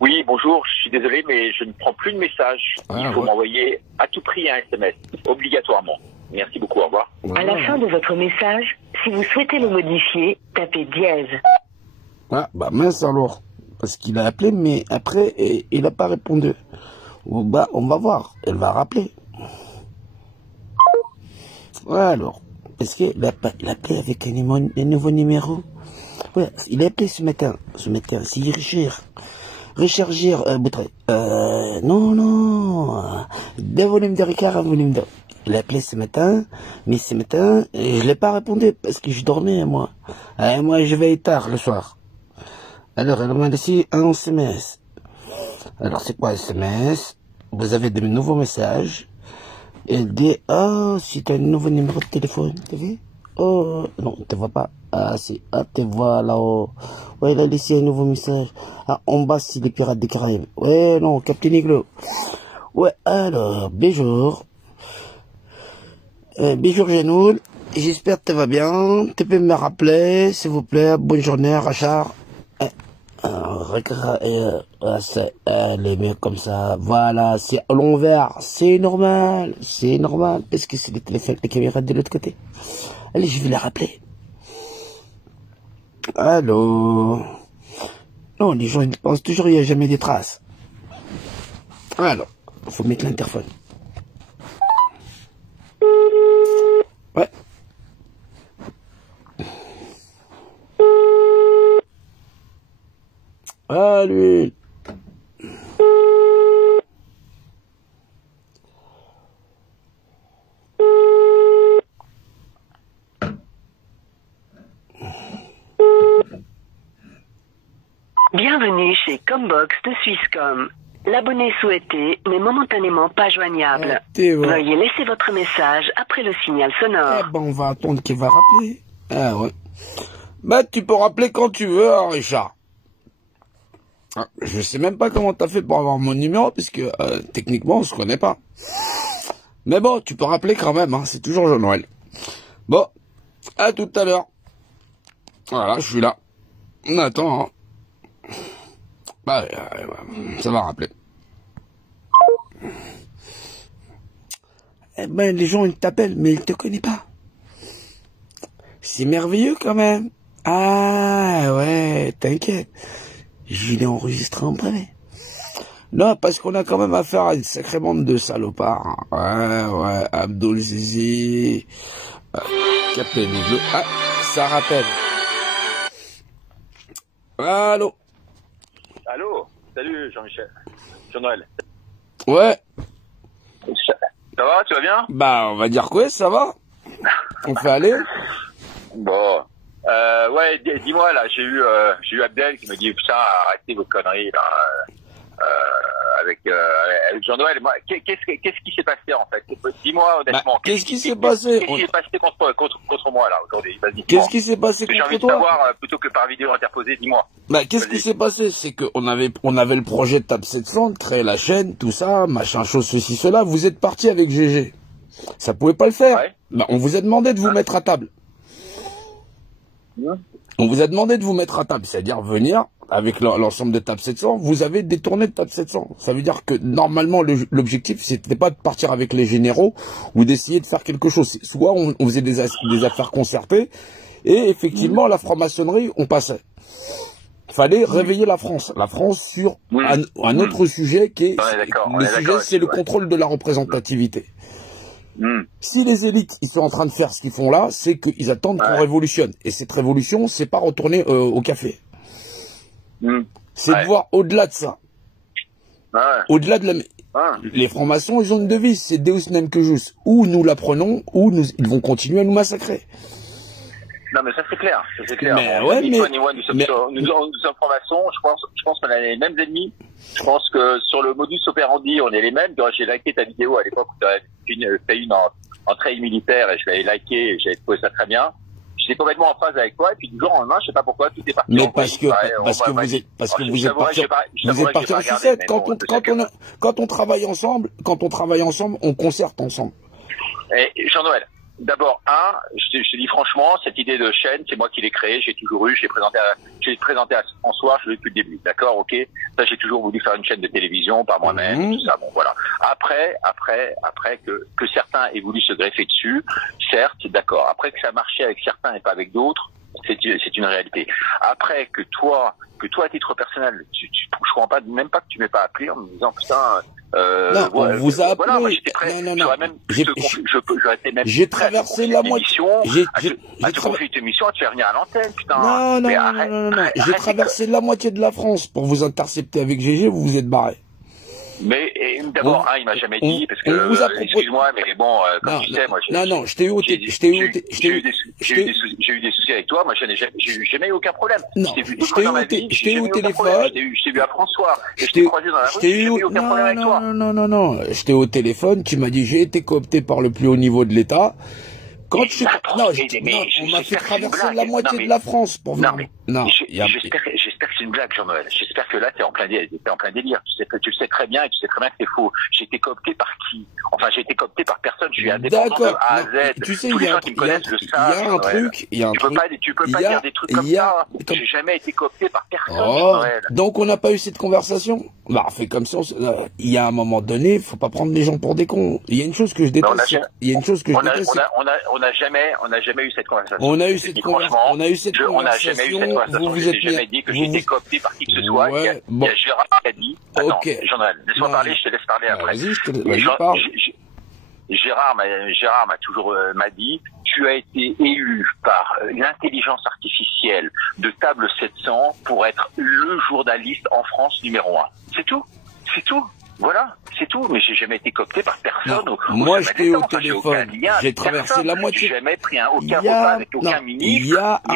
Oui, bonjour, je suis désolé, mais je ne prends plus de messages. Il faut m'envoyer à tout prix un SMS, obligatoirement. Merci beaucoup, au revoir. À la fin de votre message, si vous souhaitez le modifier, tapez dièse. Ah, bah mince alors. Parce qu'il a appelé, mais après, il n'a pas répondu. Bah, on va voir. Elle va rappeler. Ouais, alors. Est-ce qu'il a appelé avec un nouveau numéro? Ouais, il a appelé ce matin. C'est Richard Gir, Boutré. Non. D'un volume de Ricard à un volume de... Il a appelé ce matin, mais ce matin, je l'ai pas répondu parce que je dormais, moi. Moi, je vais tard le soir. Alors, elle m'a laissé un SMS. Alors, c'est quoi un SMS? Vous avez de nouveaux messages. Elle dit, oh, c'est un nouveau numéro de téléphone, t'as vu? Oh, non, tu vois pas. Ah, si, ah, tu vois là-haut. Ouais, il a laissé un nouveau message. Ah, en bas, c'est les pirates des Caraïbes. Ouais, non, Captain Iglo. Ouais, alors, bonjour. Bonjour, Janoul. J'espère que tu vas bien. Tu peux me rappeler, s'il vous plaît. Bonne journée, Rachard. Les mecs comme ça, voilà, c'est à l'envers, c'est normal, parce que c'est le téléphone, la caméra de l'autre côté. Allez, je vais la rappeler. Allô? Non, les gens, ils pensent toujours qu'il n'y a jamais des traces. Alors, faut mettre l'interphone. Ouais. Ah, lui. Bienvenue chez Combox de Swisscom. L'abonné souhaité n'est momentanément pas joignable. Veuillez laisser votre message après le signal sonore. Eh ben, on va attendre qu'il va rappeler. Ah ouais. Bah, tu peux rappeler quand tu veux, hein, Richard. Ah, je sais même pas comment t'as fait pour avoir mon numéro, puisque techniquement, on se connaît pas. Mais bon, tu peux rappeler quand même, hein, c'est toujours Jean-Noël. Bon, à tout à l'heure. Voilà, je suis là. On attend, hein. Bah, ça va rappeler. Eh ben, les gens, ils t'appellent, mais ils te connaissent pas. C'est merveilleux quand même. Ah, ouais, t'inquiète. Je l'ai enregistré en privé. Non, parce qu'on a quand même affaire à une sacrée bande de salopards. Ouais, Abdul Zizi, Captain Iglo. Ah, ça rappelle. Allô? Allô? Salut Jean-Michel. Jean-Noël. Ouais. Ça va, tu vas bien? Bah, on va dire quoi, ça va? On fait aller? Bon. Ouais, dis-moi, là, j'ai eu Abdel qui me dit, putain, arrêtez vos conneries, là, avec Jean-Noël. Qu'est-ce qui s'est passé, en fait? Dis-moi, honnêtement. Bah, qu'est-ce qui s'est passé? Qu'est-ce qui s'est passé contre moi, là, aujourd'hui? Vas-y, qu'est-ce qui s'est passé contre toi? J'ai envie de savoir, plutôt que par vidéo interposée, dis-moi. Bah, qu'est-ce qui s'est passé? C'est qu'on avait le projet de Table 700, de créer la chaîne, tout ça, machin, chose, ceci, cela. Vous êtes parti avec GG. Ça pouvait pas le faire. Ouais. Bah, on vous a demandé de vous mettre à table. On vous a demandé de vous mettre à table, c'est-à-dire venir avec l'ensemble de Table 700, vous avez détourné de Table 700. Ça veut dire que normalement l'objectif c'était pas de partir avec les généraux ou d'essayer de faire quelque chose. Soit on faisait des affaires concertées et effectivement la franc-maçonnerie on passait. Fallait réveiller la France sur un autre sujet qui est le sujet, c'est le contrôle de la représentativité. Si les élites ils sont en train de faire ce qu'ils font là, c'est qu'ils attendent qu'on révolutionne. Et cette révolution, c'est pas retourner au café. C'est de voir au-delà de ça. Au-delà de la... Les francs-maçons, ils ont une devise, c'est Deus nem que jus. Ou nous la prenons, ou ils vont continuer à nous massacrer. Non, mais ça c'est clair. Ça, c'est clair. Mais ouais, ni toi ni moi, nous sommes francs-maçons. Je pense qu'on a les mêmes ennemis. Je pense que sur le modus operandi, on est les mêmes. J'ai liké ta vidéo à l'époque où tu as fait une en trail militaire et je l'avais liké et j'avais trouvé ça très bien. J'étais complètement en phase avec toi et puis du jour au lendemain, je sais pas pourquoi, tout est parti. Mais parce que vous êtes parti en sucette. Quand on travaille ensemble, on concerte ensemble. Et Jean-Noël, d'abord, je te dis franchement, cette idée de chaîne, c'est moi qui l'ai créée, j'ai toujours eu, j'ai présenté à François, je l'ai depuis le début, d'accord, ok. Ça, j'ai toujours voulu faire une chaîne de télévision par moi-même, tout ça, bon, voilà. Après, que certains aient voulu se greffer dessus, certes, d'accord. Après que ça marchait avec certains et pas avec d'autres, c'est une réalité. Après que toi, à titre personnel, je comprends pas, même pas que tu m'aies pas appelé en me disant putain. Non, on vous a appelé. Voilà, moi j'étais prêt. Non. J'ai traversé la moitié. J'ai confié une émission à te faire venir à l'antenne, putain. Non. J'ai traversé la moitié de la France pour vous intercepter avec GG, vous vous êtes barré. Mais d'abord, il m'a jamais dit, parce que excuse-moi, mais bon, comme tu sais, moi, je t'ai eu des soucis avec toi. Moi, j'ai jamais eu aucun problème. Non, je t'ai eu au téléphone. Je t'ai vu à François. Je t'ai croisé dans la rue. J'ai eu aucun problème avec toi. Non. Je t'ai eu au téléphone. Tu m'as dit j'ai été coopté par le plus haut niveau de l'État. Quand tu on m'a fait traverser la moitié de la France pour venir. J'espère que c'est une blague, Jean-Noël. J'espère que là, t'es en plein délire. Tu sais très bien et tu sais très bien que c'est faux. J'ai été coopté par qui? Enfin, j'ai été coopté par personne. Je suis indépendant de A à Z. Tu sais, tous les gens qui me connaissent le savent. Tu peux pas dire des trucs comme ça. J'ai jamais été coopté par personne, Jean-Noël. Donc, on n'a pas eu cette conversation? Bah, fait comme ça. Il y a un moment donné, faut pas prendre les gens pour des cons. Il y a une chose que je déteste. On n'a jamais eu cette conversation. On a eu cette conversation. On n'a jamais eu cette conversation. Je n'ai jamais dit que j'étais coopté par qui que ce soit. Il y a Gérard qui a dit. Attends, Jean-Noël, laisse-moi parler, je te laisse parler après. Gérard m'a toujours dit, tu as été élu par l'intelligence artificielle de Table 700 pour être le journaliste en France numéro 1. C'est tout. Voilà, c'est tout, mais j'ai jamais été coopté par personne. Moi, j'étais au téléphone, j'ai traversé la moitié. J'ai jamais pris aucun repas avec aucun ministre. Il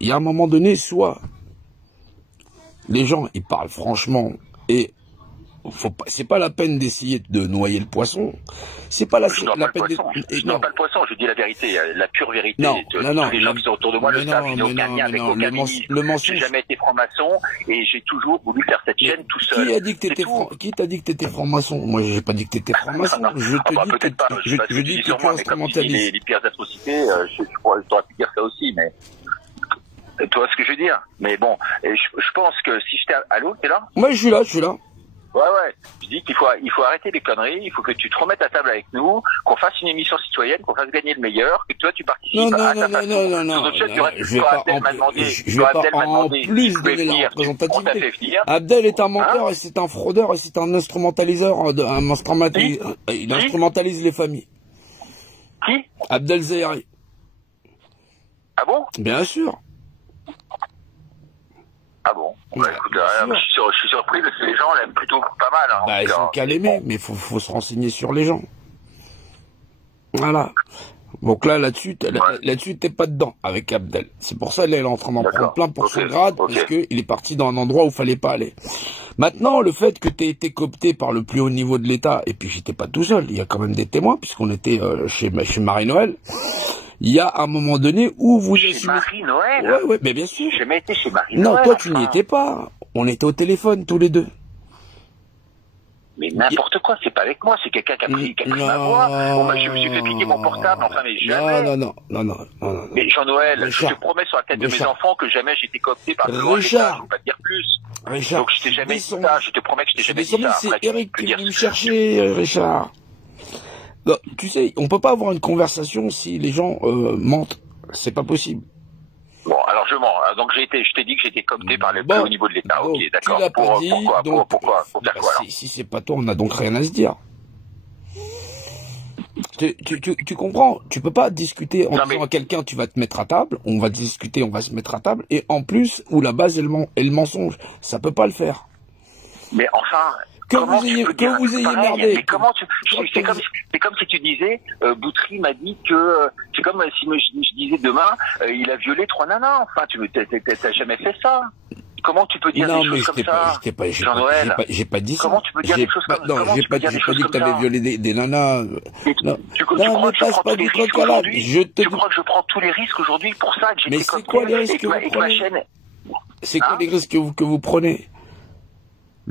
y a un moment donné, soit les gens, ils parlent franchement et c'est pas la peine d'essayer de noyer le poisson. C'est pas la peine. Je noie pas le poisson, je dis la vérité, la pure vérité. Tous les gens qui sont autour de moi le savent, je n'ai aucun lien avec aucun ministre. J'ai jamais été franc-maçon et j'ai toujours voulu faire cette chaîne tout seul. Qui t'a dit que t'étais franc-maçon? Moi, j'ai pas dit que t'étais franc-maçon. Je dis que tu es instrumentaliste. Les pires atrocités, je t'aurais pu dire ça aussi, mais tu vois ce que je veux dire. Mais bon, je pense que si j'étais... Allô, t'es là? Moi, je suis là. Ouais. Je dis qu'il faut arrêter les conneries, il faut que tu te remettes à table avec nous, qu'on fasse une émission citoyenne, qu'on fasse gagner le meilleur, que toi tu participes à ta façon. Non. Je vais pas en plus donner la représentativité. Abdel est un menteur et c'est un fraudeur et c'est un instrumentaliseur, il instrumentalise les familles. Qui? Abdel Zahiri. Ah bon? Bien sûr. Ah bon? Écoute, je suis surpris parce que les gens l'aiment plutôt pas mal. Ils ont qu'à l'aimer, mais faut se renseigner sur les gens. Voilà. Donc là-dessus, t'es pas dedans avec Abdel. C'est pour ça qu'elle est en train d'en prendre plein pour son grade, parce qu'il est parti dans un endroit où fallait pas aller. Maintenant, le fait que t'aies été coopté par le plus haut niveau de l'État, et puis j'étais pas tout seul, il y a quand même des témoins, puisqu'on était chez Marie-Noël. Il y a un moment donné où vous... Chez Marie-Noël? Ouais, mais bien sûr. J'ai jamais été chez Marie-Noël. Non, toi, tu n'y étais pas. On était au téléphone, tous les deux. Mais n'importe quoi, c'est pas avec moi, c'est quelqu'un qui a pris ma voix. Je me suis fait piquer mon portable, enfin, mais jamais. Non. Mais Jean-Noël, je te promets sur la tête de mes enfants que jamais j'ai été coopté par le Richard, je peux pas te dire plus. Richard. Donc je t'ai jamais dit ça, je te promets que je t'ai jamais dit ça. C'est Eric qui est venu me chercher, Richard. Non, tu sais, on peut pas avoir une conversation si les gens mentent. C'est pas possible. Bon, alors je mens. Donc je t'ai dit que j'étais coopté par le plus haut niveau de l'État. Ok, d'accord. Tu l'as pas dit. Pourquoi Pour faire quoi alors? Si c'est pas toi, on a donc rien à se dire. Tu comprends? Tu peux pas discuter en disant à quelqu'un tu vas te mettre à table. On va discuter, on va se mettre à table. Et en plus, où la base est le mensonge. Ça peut pas le faire. Mais enfin... Que vous ayez merdé. C'est comme si tu disais, Boutry m'a dit que, c'est comme si je disais demain, il a violé 3 nanas. Enfin, t'as jamais fait ça. Comment tu peux dire des choses comme ça? Jean-Noël, j'ai pas dit ça. Comment tu peux dire des choses comme ça? Non, j'ai pas dit que t'avais violé des nanas. Tu crois que je prends tous les risques aujourd'hui? Tu crois que je prends tous les risques aujourd'hui pour ça que j'ai été coopté avec ma chaîne? C'est quoi les risques que vous prenez?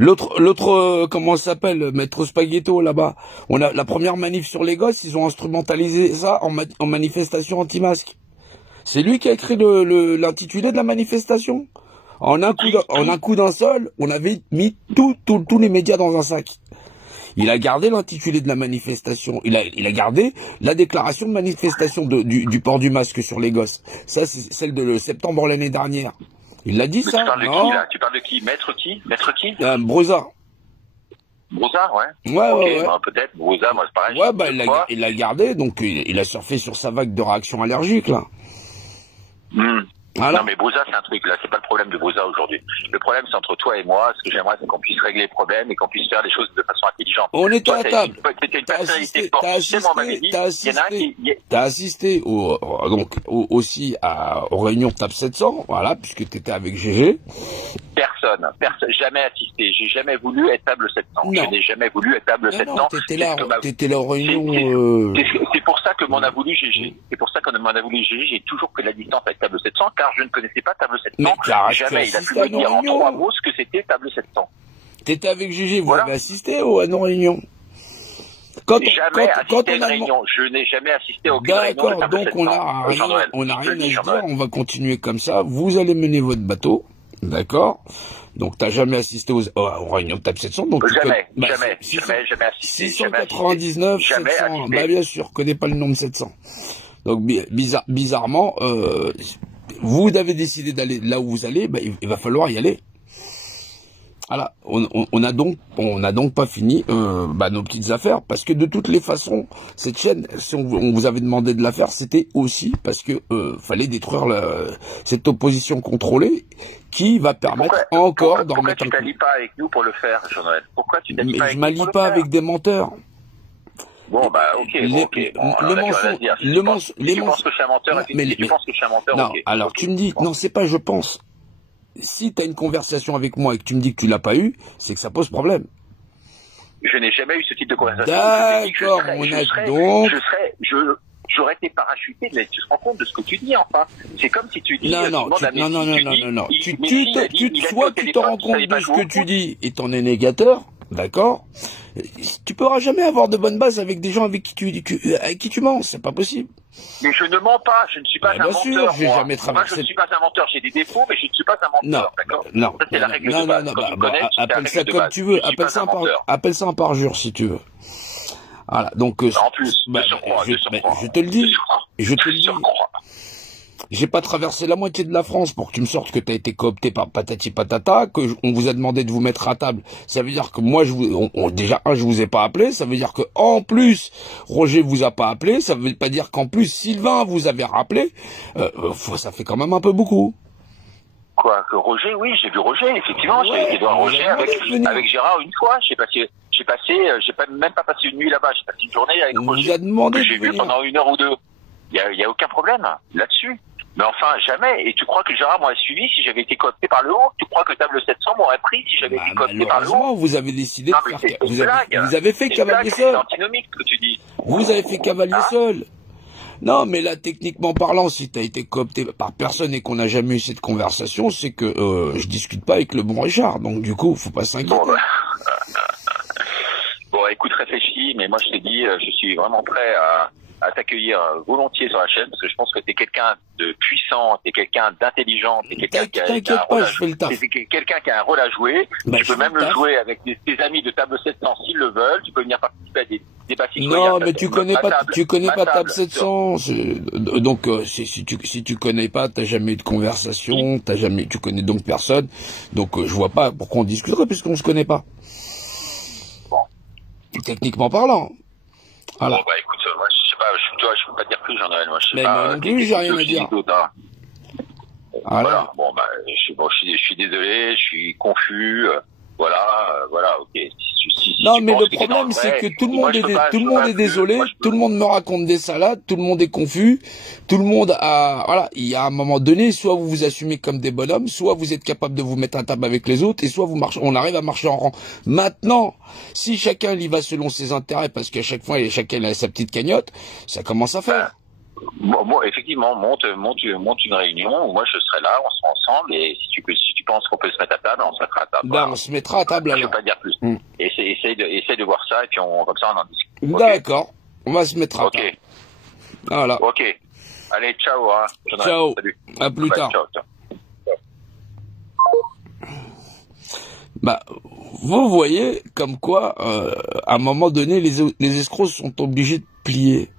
L'autre, comment ça s'appelle, Maître Spaghetto, là-bas. On a la première manif sur les gosses, ils ont instrumentalisé ça en manifestation anti-masque. C'est lui qui a écrit l'intitulé de la manifestation. En un coup d'un seul, on avait mis tous les médias dans un sac. Il a gardé l'intitulé de la manifestation. Il a gardé la déclaration de manifestation du port du masque sur les gosses. Ça, c'est celle de septembre l'année dernière. Il l'a dit, ça? Tu parles de qui, là? Tu parles de qui? Maître qui? Broussard. Broussard, ouais. Ouais, okay, ouais. Bah, peut-être, Broussard, moi, c'est pareil. Ouais, bah, il l'a gardé, donc il a surfé sur sa vague de réaction allergique, là. Non mais Broussard c'est un truc là, c'est pas le problème de Broussard aujourd'hui. Le problème c'est entre toi et moi. Ce que j'aimerais c'est qu'on puisse régler les problèmes et qu'on puisse faire les choses de façon intelligente. On était à table. T'as assisté aussi aux réunions de Table 700, voilà, puisque t'étais avec GG. Personne, jamais assisté. J'ai jamais voulu être Table 700. Non. Je n'ai jamais voulu être Table 700. T'étais là aux réunions. C'est pour ça que m'en a voulu GG. C'est pour ça qu'on m'en a voulu GG. J'ai toujours pris la distance avec Table 700 car je ne connaissais pas Table 700. Jamais il a pu me dire en 3 mots ce que c'était Table 700. T'étais avec GG, vous avez assisté à nos réunions? Quand on a réunion, je n'ai jamais assisté à aucune réunion. D'accord, donc on a rien à se dire, on va continuer comme ça. Vous allez mener votre bateau, d'accord? Donc t'as jamais assisté aux réunions de Table 700, donc jamais assisté. 699, 700, bah bien sûr, je connais pas le nombre 700. Donc bizarrement, vous avez décidé d'aller là où vous allez, bah, il va falloir y aller. Voilà, on a donc pas fini nos petites affaires, parce que de toutes les façons, cette chaîne, si on vous avait demandé de la faire, c'était aussi parce que fallait détruire cette opposition contrôlée qui va permettre encore d'en mettre un coup. Pourquoi tu t'allies pas avec nous pour le faire, Jean-Noël? Pourquoi tu t'allies pas avec nous? Je m'allie pas avec des menteurs. Bon, bah, ok. Tu penses que je suis un menteur, tu penses que je suis un menteur, non, alors tu me dis, non, c'est pas je pense. Si tu as une conversation avec moi et que tu me dis que tu l'as pas eu, c'est que ça pose problème. Je n'ai jamais eu ce type de conversation. D'accord, j'aurais été parachuté, mais tu te rends compte de ce que tu dis, enfin. C'est comme si tu dis... Non. Soit tu te rends compte de ce que tu dis et t'en es négateur, d'accord? Tu pourras jamais avoir de bonnes bases avec des gens avec qui tu mens, c'est pas possible. Mais je ne mens pas, je ne suis pas un menteur. Bien sûr, j'ai jamais traversé. Moi, je ne suis pas un menteur, j'ai des défauts, mais je ne suis pas un menteur, d'accord? Non, ça, c'est la règle de base. Appelle ça comme tu veux, appelle ça un parjure si tu veux. Voilà, donc... En plus, je te le dis, j'ai pas traversé la moitié de la France pour que tu me sortes que t'as été coopté par patati patata, que on vous a demandé de vous mettre à table. Ça veut dire que moi, je vous ai pas appelé. Ça veut dire que en plus, Roger vous a pas appelé. Ça veut pas dire qu'en plus, Sylvain vous avait rappelé. Ça fait quand même un peu beaucoup. Quoi, que Roger, oui, j'ai vu Roger, effectivement. J'ai été voir Roger avec Gérard une fois. J'ai même pas passé une nuit là-bas. J'ai passé une journée avec Roger. Vous a demandé que j'ai vu pendant 1 heure ou 2. Il y a aucun problème là-dessus. Mais enfin, jamais. Et tu crois que Gérard m'aurait suivi si j'avais été coopté par le haut? Tu crois que Table 700 m'aurait pris si j'avais été coopté par le haut? Vous avez décidé de faire... Vous avez fait cavalier seul. C'est antinomique ce que tu dis. Vous avez fait cavalier seul. Non, mais là, techniquement parlant, si t'as été coopté par personne et qu'on n'a jamais eu cette conversation, c'est que je discute pas avec le bon Richard. Donc du coup, faut pas s'inquiéter. Bon, écoute, réfléchis, mais moi je t'ai dit, je suis vraiment prêt à t'accueillir volontiers sur la chaîne, parce que je pense que t'es quelqu'un de puissant, t'es quelqu'un d'intelligent, t'es quelqu'un qui a un rôle à jouer. Tu peux même le jouer avec tes amis de Table 700 s'ils le veulent. Tu peux venir participer à des débats citoyens. Non, mais tu connais pas Table 700. Donc si tu connais pas, t'as jamais eu de conversation, tu connais donc personne. Donc je vois pas pourquoi on discuterait puisqu'on se connaît pas. Bon. Techniquement parlant. Voilà. Bon, bah écoute, moi je sais pas, je peux pas dire plus, Jean-Noël, moi je sais mais pas. Non plus, j'ai rien à dire. Voilà. Bon, bah je suis désolé, je suis confus. Voilà, ok. Non, mais le problème, c'est que tout le monde est désolé, tout le monde me raconte des salades, tout le monde est confus, tout le monde il y a un moment donné, soit vous vous assumez comme des bonhommes, soit vous êtes capable de vous mettre à table avec les autres, et soit on arrive à marcher en rang. Maintenant, si chacun y va selon ses intérêts, parce qu'à chaque fois, chacun a sa petite cagnotte, ça commence à faire. Bon, effectivement, monte une réunion où moi je serai là, on sera ensemble, et si tu penses qu'on peut se mettre à table, on se mettra à table. Ben, on se mettra à table alors. Je peux pas dire plus. Essaye de voir ça, et puis comme ça on en discute. D'accord. Okay. On va se mettre à table. Voilà. Ok. Allez, ciao. Hein. Ciao. Salut. À plus tard. Ciao. Bah, vous voyez comme quoi, à un moment donné, les escrocs sont obligés de plier.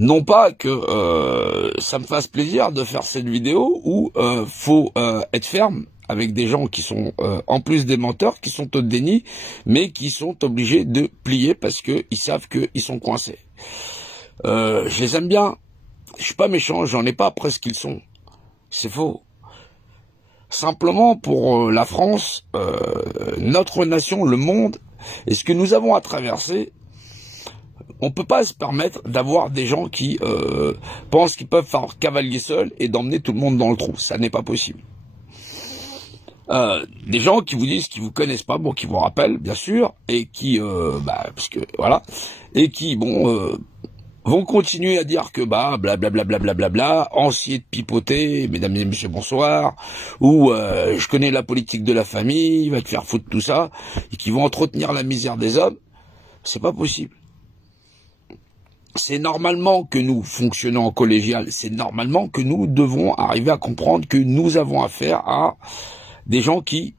Non pas que ça me fasse plaisir de faire cette vidéo où faut être ferme avec des gens qui sont en plus des menteurs, qui sont au déni, mais qui sont obligés de plier parce que ils savent qu'ils sont coincés. Je les aime bien. Je suis pas méchant, j'en ai pas après ce qu'ils sont. C'est faux. Simplement pour la France, notre nation, le monde, et ce que nous avons à traverser, on peut pas se permettre d'avoir des gens qui pensent qu'ils peuvent faire cavalier seul et d'emmener tout le monde dans le trou. Ça n'est pas possible. Des gens qui vous disent qu'ils vous connaissent pas, bon, qui vous rappellent bien sûr, et qui, parce que voilà, et qui vont continuer à dire que blablabla, essayer de pipoter, mesdames et messieurs, bonsoir, ou je connais la politique de la famille, il va te faire foutre tout ça, et qui vont entretenir la misère des hommes. C'est pas possible. C'est normalement que nous fonctionnons en collégial, c'est normalement que nous devons arriver à comprendre que nous avons affaire à des gens qui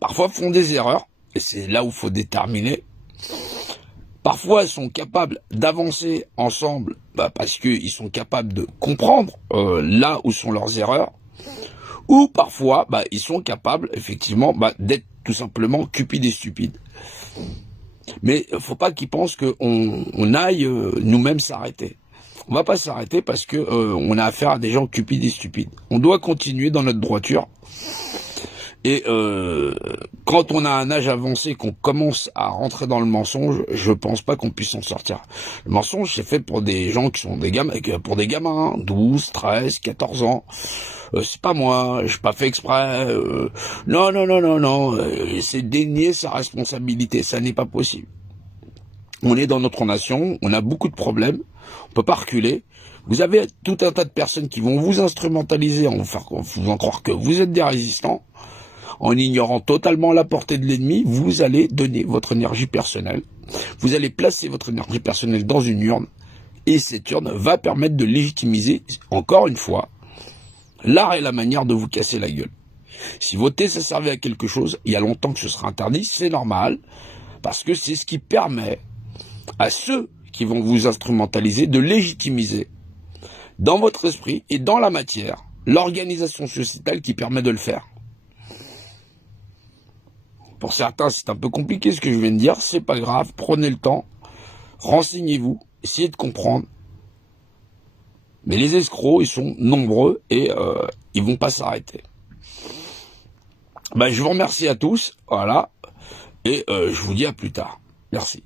parfois font des erreurs, et c'est là où il faut déterminer. Parfois, ils sont capables d'avancer ensemble parce qu'ils sont capables de comprendre là où sont leurs erreurs. Ou parfois, ils sont capables, effectivement, d'être tout simplement cupides et stupides. Mais il ne faut pas qu'ils pensent qu'on aille nous-mêmes s'arrêter. On va pas s'arrêter parce que on a affaire à des gens cupides et stupides. On doit continuer dans notre droiture. Et quand on a un âge avancé, qu'on commence à rentrer dans le mensonge, je pense pas qu'on puisse s'en sortir. Le mensonge, c'est fait pour des gens qui sont des gamins, pour des gamins, 12, 13, 14 ans. C'est pas moi, j'ai pas fait exprès. Non. C'est dénier sa responsabilité, ça n'est pas possible. On est dans notre nation, on a beaucoup de problèmes, on peut pas reculer. Vous avez tout un tas de personnes qui vont vous instrumentaliser, en vous faisant croire que vous êtes des résistants. En ignorant totalement la portée de l'ennemi, vous allez donner votre énergie personnelle. Vous allez placer votre énergie personnelle dans une urne. Et cette urne va permettre de légitimiser, encore une fois, l'art et la manière de vous casser la gueule. Si voter, ça servait à quelque chose, il y a longtemps que ce sera interdit, c'est normal. Parce que c'est ce qui permet à ceux qui vont vous instrumentaliser de légitimiser dans votre esprit et dans la matière l'organisation sociétale qui permet de le faire. Pour certains, c'est un peu compliqué ce que je viens de dire, c'est pas grave, prenez le temps, renseignez-vous, essayez de comprendre. Mais les escrocs, ils sont nombreux et ils vont pas s'arrêter. Je vous remercie à tous, voilà, et je vous dis à plus tard. Merci.